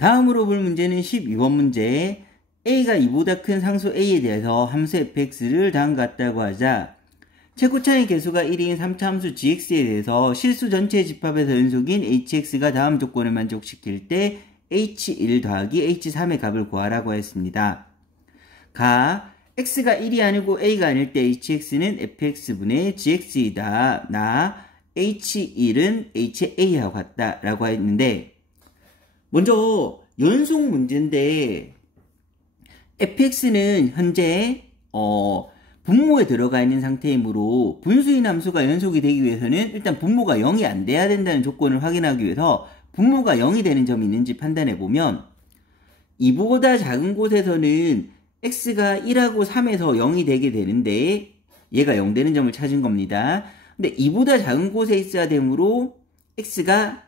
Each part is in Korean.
다음으로 볼 문제는 12번 문제. a가 2보다 큰 상수 a에 대해서 함수 fx를 다음과 같다고 하자 최고차의 개수가 1인 3차 함수 gx에 대해서 실수 전체의 집합에서 연속인 hx가 다음 조건을 만족시킬 때 h1 더하기 h3의 값을 구하라고 했습니다. 가 x가 1이 아니고 a가 아닐 때 hx는 fx분의 gx이다. 나 h1은 ha하고 같다 라고 했는데, 먼저 연속 문제인데 fx는 현재 분모에 들어가 있는 상태이므로 분수인 함수가 연속이 되기 위해서는 일단 분모가 0이 안 돼야 된다는 조건을 확인하기 위해서 분모가 0이 되는 점이 있는지 판단해 보면, 2보다 작은 곳에서는 x가 1하고 3에서 0이 되게 되는데 얘가 0 되는 점을 찾은 겁니다. 근데 2보다 작은 곳에 있어야 되므로 x가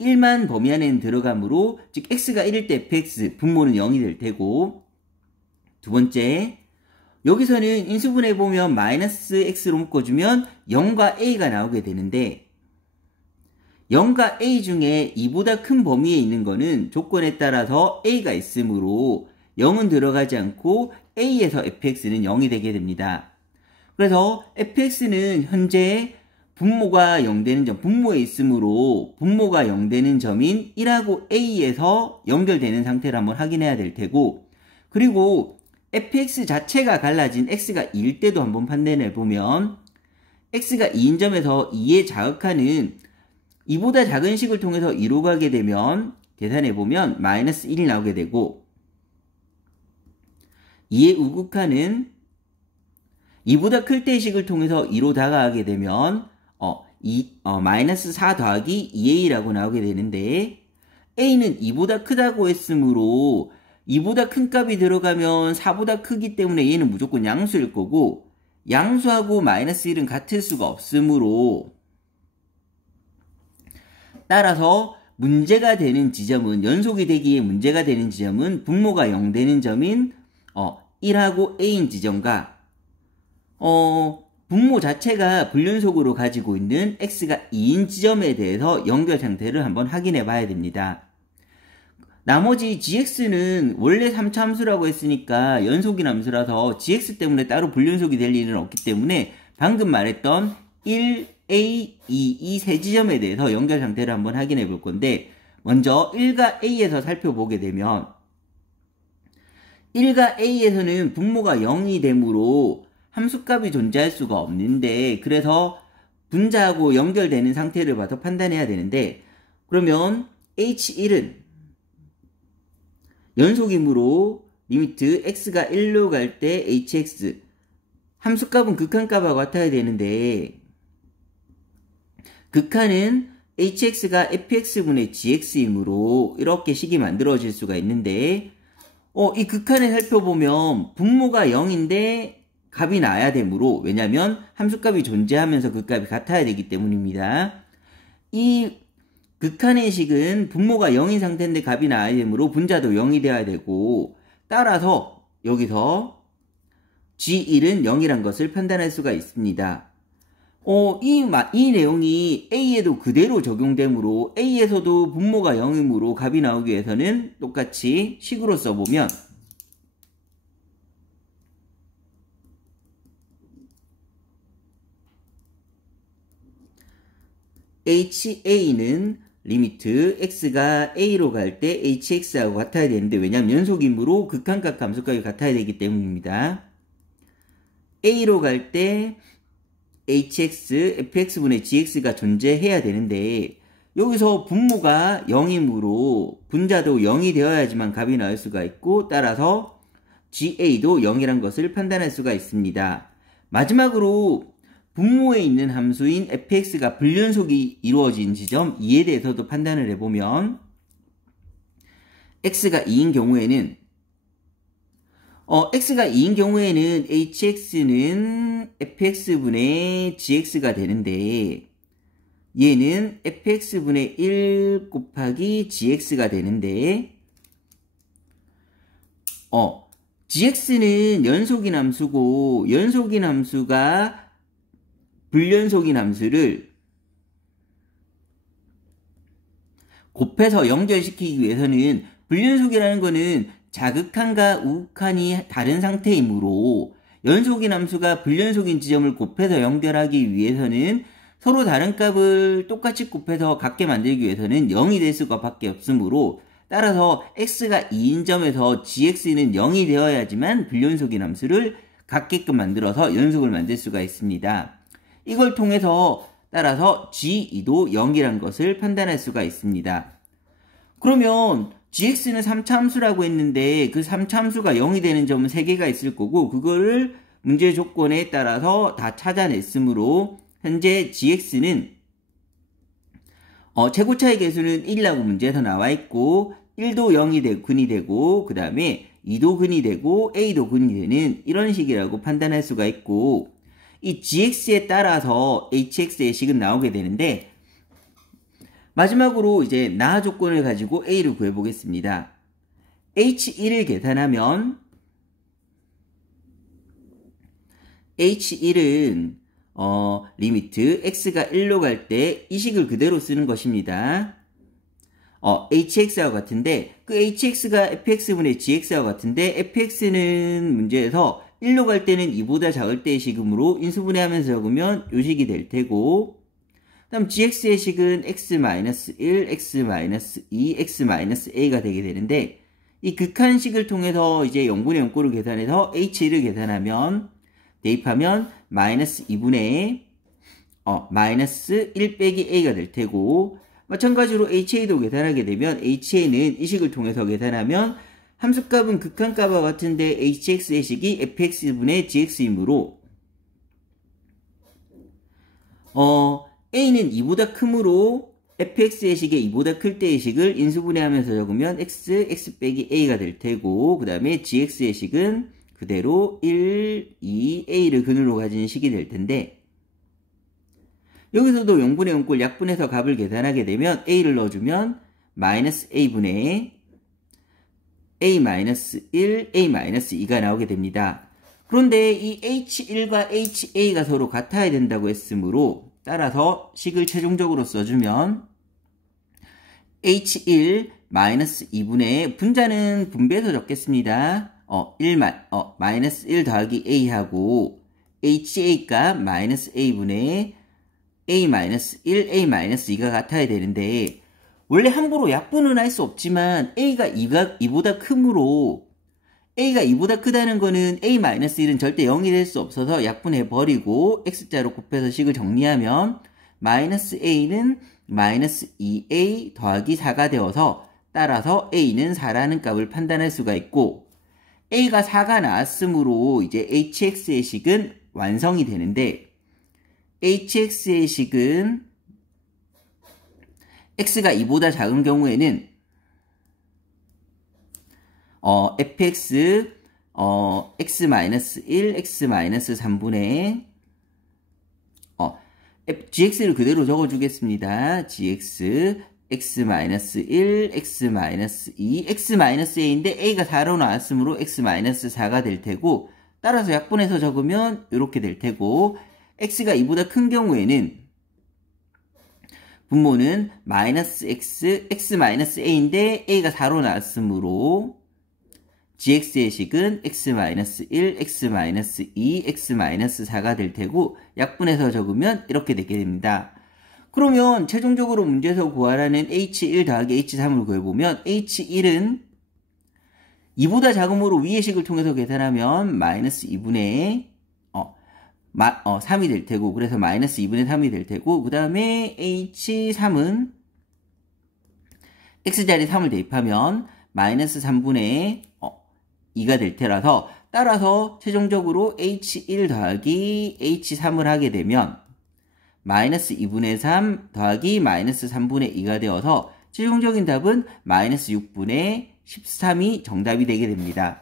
1만 범위 안에는 들어가므로, 즉 x가 1일 때 fx 분모는 0이 될 테고, 두 번째, 여기서는 인수분해 보면 마이너스 x로 묶어주면 0과 a가 나오게 되는데, 0과 a 중에 2보다 큰 범위에 있는 거는 조건에 따라서 a가 있으므로 0은 들어가지 않고 a에서 fx는 0이 되게 됩니다. 그래서 fx는 현재 분모가 0 되는 점, 분모에 있으므로 분모가 0 되는 점인 1하고 a에서 연결되는 상태를 한번 확인해야 될 테고, 그리고 fx 자체가 갈라진 x가 2일 때도 한번 판단해 보면 x가 2인 점에서 2에 자극하는 2보다 작은 식을 통해서 2로 가게 되면 계산해 보면 마이너스 1이 나오게 되고, 2의 우극하는 2보다 클 때의 식을 통해서 2로 다가가게 되면 마이너스 4 더하기 2a라고 나오게 되는데, a는 2보다 크다고 했으므로 2보다 큰 값이 들어가면 4보다 크기 때문에 얘는 무조건 양수일 거고, 양수하고 마이너스 1은 같을 수가 없으므로, 따라서 문제가 되는 지점은, 연속이 되기에 문제가 되는 지점은 분모가 0 되는 점인 1하고 a인 지점과 분모 자체가 불연속으로 가지고 있는 x가 2인 지점에 대해서 연결 상태를 한번 확인해 봐야 됩니다. 나머지 gx는 원래 3차 함수라고 했으니까 연속인 함수라서 gx 때문에 따로 불연속이 될 일은 없기 때문에 방금 말했던 1, a, 2 세 지점에 대해서 연결 상태를 한번 확인해 볼 건데, 먼저 1과 a에서 살펴보게 되면 1과 a에서는 분모가 0이 되므로 함수값이 존재할 수가 없는데, 그래서 분자하고 연결되는 상태를 봐서 판단해야 되는데, 그러면 h1은 연속이므로 리미트 x가 1로 갈 때 hx, 함수값은 극한값하고 같아야 되는데 극한은 hx가 fx분의 gx이므로 이렇게 식이 만들어질 수가 있는데, 이 극한을 살펴보면 분모가 0인데 값이 나야 되므로, 왜냐면 함수값이 존재하면서 그 값이 같아야 되기 때문입니다. 이 극한의 식은 분모가 0인 상태인데 값이 나야 되므로 분자도 0이 되어야 되고, 따라서 여기서 g1은 0이란 것을 판단할 수가 있습니다. 이 내용이 a에도 그대로 적용되므로 a에서도 분모가 0이므로 값이 나오기 위해서는 똑같이 식으로 써보면 ha는 리미트 x가 a로 갈 때 hx하고 같아야 되는데, 왜냐하면 연속이므로 극한값 함수값이 같아야 되기 때문입니다. a로 갈 때 hx, fx분의 gx가 존재해야 되는데, 여기서 분모가 0이므로 분자도 0이 되어야지만 값이 나올 수가 있고, 따라서 ga도 0이란 것을 판단할 수가 있습니다. 마지막으로 분모에 있는 함수인 fx가 불연속이 이루어진 지점 2에 대해서도 판단을 해보면, x가 2인 경우에는 hx는 fx분의 gx가 되는데, 얘는 fx분의 1 곱하기 gx가 되는데, gx는 연속인 함수고, 연속인 함수가 불연속인 함수를 곱해서 연결시키기 위해서는 불연속이라는 거는 자극한과 우극한이 다른 상태이므로 연속인 함수가 불연속인 지점을 곱해서 연결하기 위해서는 서로 다른 값을 똑같이 곱해서 같게 만들기 위해서는 0이 될 수가 밖에 없으므로 따라서 x가 2인 점에서 gx는 0이 되어야지만 불연속인 함수를 같게끔 만들어서 연속을 만들 수가 있습니다. 이걸 통해서 따라서 g2도 0이란 것을 판단할 수가 있습니다. 그러면 gx는 3차 함수라고 했는데 그 3차 함수가 0이 되는 점은 3개가 있을 거고 그거를 문제 조건에 따라서 다 찾아냈으므로 현재 gx는 최고차의 개수는 1이라고 문제에서 나와 있고 1도 0이 근이 되고 그 다음에 2도 근이 되고 a도 근이 되는 이런 식이라고 판단할 수가 있고 이 gx에 따라서 hx의 식은 나오게 되는데 마지막으로 이제 나 조건을 가지고 a를 구해보겠습니다. h1을 계산하면 h1은 리미트 x가 1로 갈 때 이 식을 그대로 쓰는 것입니다. hx와 같은데 그 hx가 fx분의 gx와 같은데 fx는 문제에서 1로 갈 때는 2보다 작을 때의 식이므로 인수분해하면서 적으면 요 식이 될 테고 다음 gx의 식은 x-1, x-2, x-a가 되게 되는데 이 극한식을 통해서 이제 0분의 0꼴을 계산해서 h를 계산하면 대입하면 -2분의 마이너스 1 빼기 a가 될 테고 마찬가지로 ha도 계산하게 되면 ha는 이 식을 통해서 계산하면 함수값은 극한값과 같은데 hx의 식이 fx분의 gx이므로 a는 2보다 크므로 fx의 식에 2보다 클 때의 식을 인수분해하면서 적으면 x 빼기 a가 될 테고 그 다음에 gx의 식은 그대로 1, 2, a를 근으로 가진 식이 될 텐데 여기서도 0분의 0꼴 약분해서 값을 계산하게 되면 a를 넣어주면 -a분의 a-1, a-2가 나오게 됩니다. 그런데 이 h1과 ha가 서로 같아야 된다고 했으므로 따라서 식을 최종적으로 써주면 h1 -2분의 분자는 분배해서 적겠습니다. -1 더하기 a하고 ha가 -a분의 a-1, a-2가 같아야 되는데 원래 함부로 약분은 할 수 없지만 a가 2보다 크므로 a가 2보다 크다는 거는 a-1은 절대 0이 될 수 없어서 약분해버리고 x자로 곱해서 식을 정리하면 -a는 -2a 더하기 4가 되어서 따라서 a는 4라는 값을 판단할 수가 있고 a가 4가 나왔으므로 이제 hx의 식은 완성이 되는데 hx의 식은 x가 2보다 작은 경우에는 fx x-1 x-3분의 gx를 그대로 적어주겠습니다. gx x-1 x-2 x-a인데 a가 4로 나왔으므로 x-4가 될 테고 따라서 약분해서 적으면 이렇게 될 테고 x가 2보다 큰 경우에는 분모는 -x, x-a인데 a가 4로 나왔으므로 gx의 식은 x-1, x-2, x-4가 될 테고 약분해서 적으면 이렇게 되게 됩니다. 그러면 최종적으로 문제에서 구하라는 h1 더하기 h3을 구해보면 h1은 2보다 작음으로 위의 식을 통해서 계산하면 -2분의 3이 될 테고 그래서 -2분의 3이 될 테고 그 다음에 h3은 x자리에 3을 대입하면 -3분의 2가 될 테라서 따라서 최종적으로 h1 더하기 h3을 하게 되면 -2분의 3 더하기 -3분의 2가 되어서 최종적인 답은 -6분의 13이 정답이 되게 됩니다.